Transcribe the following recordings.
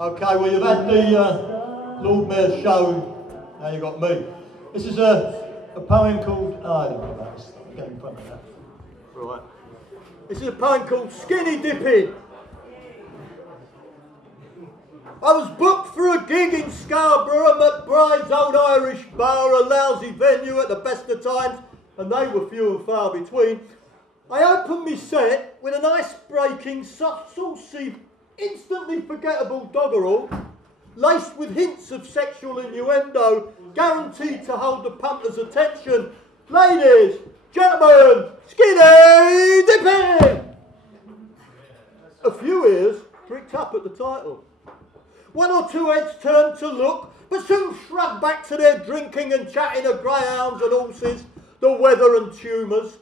Okay, well you've had the Lord Mayor's show, now you've got me. This is a poem called, I don't know about this, get in front of that. Right. This is a poem called Skinny Dipping. I was booked for a gig in Scarborough, McBride's Old Irish Bar, a lousy venue at the best of times, and they were few and far between. I opened my set with an ice-breaking, saucy, instantly forgettable doggerel, laced with hints of sexual innuendo, guaranteed to hold the punter's attention. Ladies, gentlemen, Skinny Dipping! A few ears pricked up at the title. One or two heads turned to look, but soon shrugged back to their drinking and chatting of greyhounds and horses, the weather and tumours.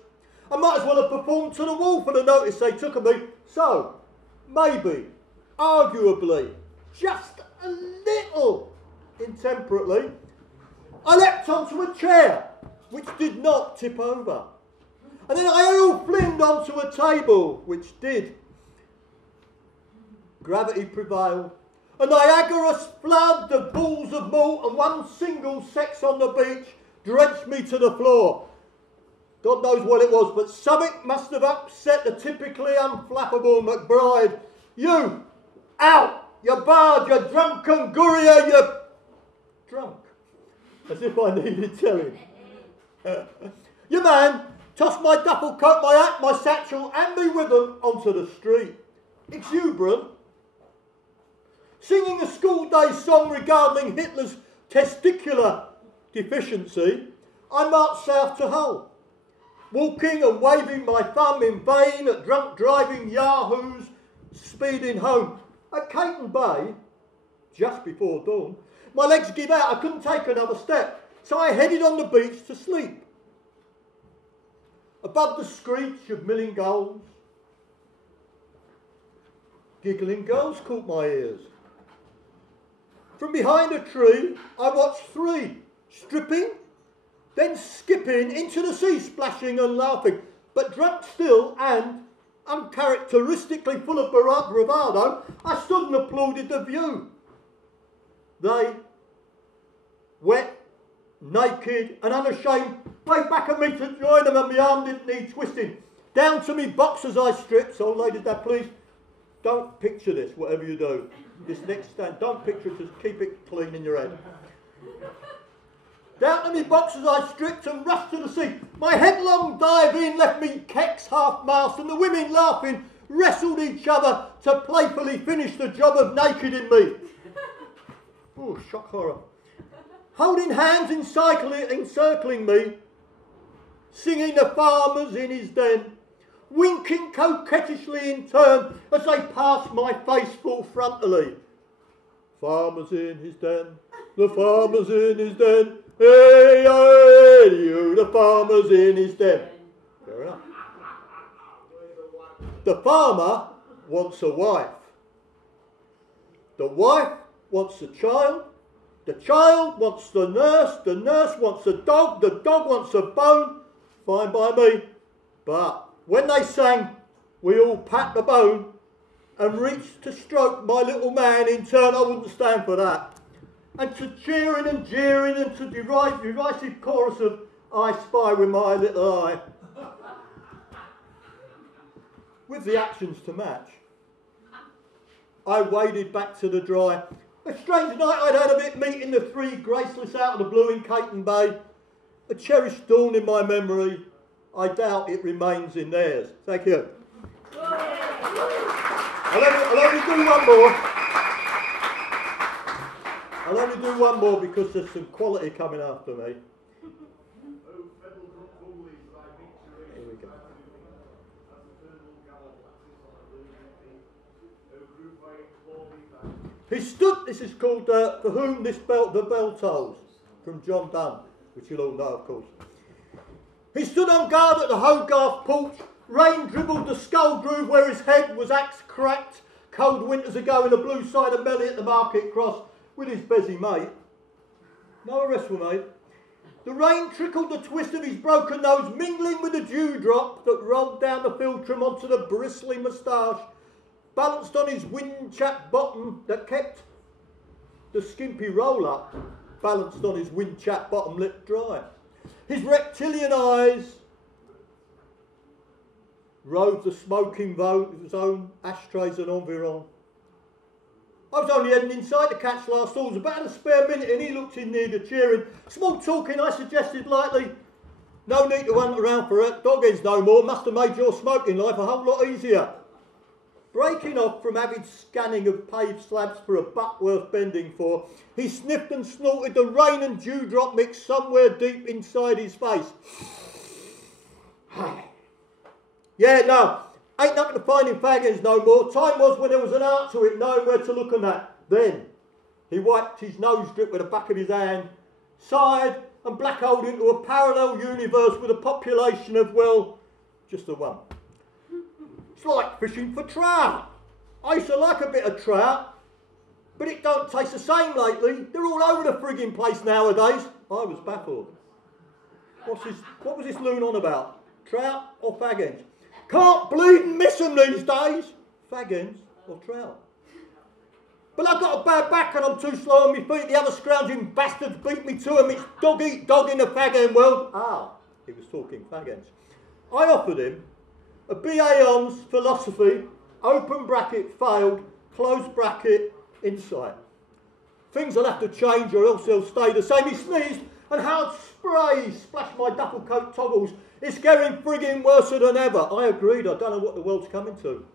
I might as well have performed to the wall for the notice they took of me. So, maybe, arguably, just a little intemperately, I leapt onto a chair, which did not tip over. And then I hurl-flinned onto a table, which did. Gravity prevailed. A Niagara's flood of balls of malt and one single sex on the beach drenched me to the floor. God knows what it was, but something must have upset the typically unflappable McBride. You, out, you barge, you drunken gurrier, you drunk. As if I needed telling. Your man tossed my duffel coat, my hat, my satchel and me with them onto the street. Exuberant, singing a school day song regarding Hitler's testicular deficiency, I marched south to Hull, walking and waving my thumb in vain at drunk driving yahoos speeding home. At Caton Bay, just before dawn, my legs gave out, I couldn't take another step, so I headed on the beach to sleep. Above the screech of milling gulls, giggling girls caught my ears. From behind a tree, I watched three, stripping, then skipping into the sea, splashing and laughing, but drunk still and uncharacteristically full of bravado, I stood and applauded the view. They, wet, naked and unashamed, waved back at me to join them, and my arm didn't need twisting. Down to me boxers I stripped, so ladies that please, don't picture this, whatever you do. This next stand, don't picture it, just keep it clean in your head. Down to me boxers I stripped and rushed to the sea. My headlong dive in left me kecks half-mast, and the women laughing wrestled each other to playfully finish the job of naked in me. Oh, shock horror. Holding hands encircling me, singing the farmers in his den, winking coquettishly in turn as they passed my face full frontally. Farmers in his den, the farmers in his den, hey, hey, you, the farmers in his den. Fair enough. The farmer wants a wife. The wife wants a child. The child wants the nurse wants the dog wants a bone. Fine by me. But when they sang, we all pat the bone and reached to stroke my little man in turn, I wouldn't stand for that. And to cheering and jeering and to derisive chorus of I spy with my little eye. With the actions to match, I waded back to the dry. A strange night I'd had of it, meeting the three graceless out of the blue in Caton Bay. A cherished dawn in my memory. I doubt it remains in theirs. Thank you. I'll only do one more. I'll only do one more because there's some quality coming after me. Here we go. He stood, this is called For Whom the Bell Tolls, from John Donne, which you'll all know, of course. He stood on guard at the Hogarth porch. Rain dribbled the skull groove where his head was axe cracked cold winters ago in the blue side of Melly at the market cross with his busy mate. No arrests were made. The rain trickled the twist of his broken nose, mingling with the dewdrop that rolled down the philtrum onto the bristly moustache. balanced on his wind-chapped bottom that kept the skimpy roll-up balanced on his wind-chapped bottom lip dry. His reptilian eyes roved the smoking zone, ashtrays and environs. I was only heading inside to catch last stalls, about a spare minute, and he looked in near the cheering. Small talking, I suggested lightly, no need to hunt around for dog heads no more, must have made your smoking life a whole lot easier. Breaking off from avid scanning of paved slabs for a buck worth bending for, he sniffed and snorted the rain and dewdrop mix somewhere deep inside his face. Yeah, no, ain't nothing to find in fag-ends no more. Time was when there was an art to it, knowing where to look and that. Then he wiped his nose drip with the back of his hand, sighed and black-holed into a parallel universe with a population of, well, just the one. It's like fishing for trout. I used to like a bit of trout, but it don't taste the same lately. They're all over the frigging place nowadays. I was baffled. What was this loon on about? Trout or fag-ends? Can't bleed and miss them these days. Fag-ends or trout? But I've got a bad back and I'm too slow on my feet. The other scrounging bastards beat me to him. It's dog eat dog in the fag-end world. Ah, he was talking fag-ends. I offered him a BA Hons philosophy, open bracket failed, close bracket insight. Things will have to change or else they'll stay the same. He sneezed and hard spray splashed my duffel coat toggles. It's getting frigging worse than ever. I agreed. I don't know what the world's coming to.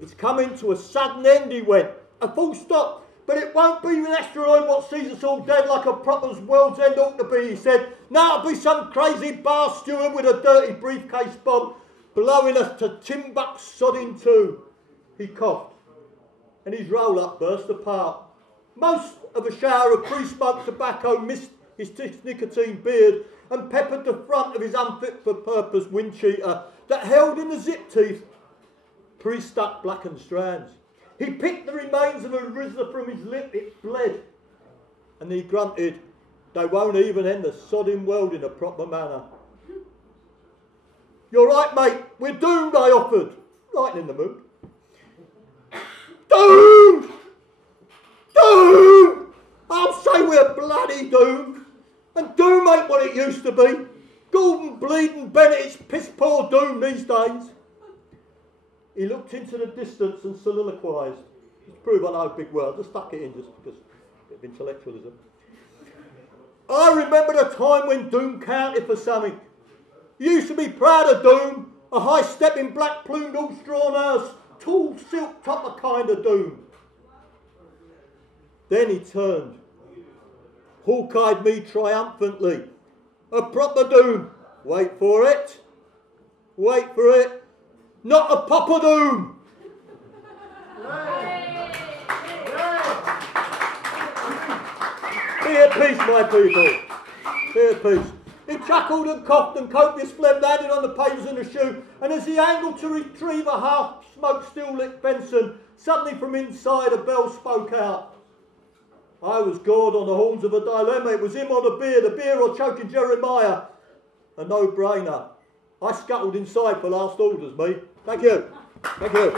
It's coming to a sudden end, he went. A full stop. But it won't be an asteroid what sees us all dead like a proper world's end ought to be, he said. Now it'll be some crazy bar steward with a dirty briefcase bomb blowing us to Timbuk sodding too. He coughed, and his roll-up burst apart. Most of a shower of pre-smoked tobacco missed his nicotine beard and peppered the front of his unfit-for-purpose wind cheater that held in the zip teeth pre-stuck blackened strands. He picked the remains of a rizzler from his lip, it bled, and he grunted, they won't even end the sodding world in a proper manner. You're right, mate, we're doomed, I offered, right in the mood. Doomed! Doomed! I'll say we're bloody doomed. And doom ain't what it used to be. Gordon bleeding Bennett's piss poor doom these days. He looked into the distance and soliloquised. Just to prove I know big words, I stuck it in just because a bit of intellectualism. I remember the time when doom counted for something. You used to be proud of doom, a high-stepping, black-plumed, all-straw nurse, tall, silk-topper kind of doom. Then he turned, hawk-eyed me triumphantly. A proper doom. Wait for it. Wait for it. Not a popper doom. Be at peace, my people. Be at peace. He chuckled and coughed and copious phlegm landed on the papers in the shoe, and as he angled to retrieve a half-smoked still-lit Benson, suddenly from inside a bell spoke out. I was gored on the horns of a dilemma. It was him or the beer or choking Jeremiah. A no-brainer. I scuttled inside for last orders, me. Thank you. Thank you.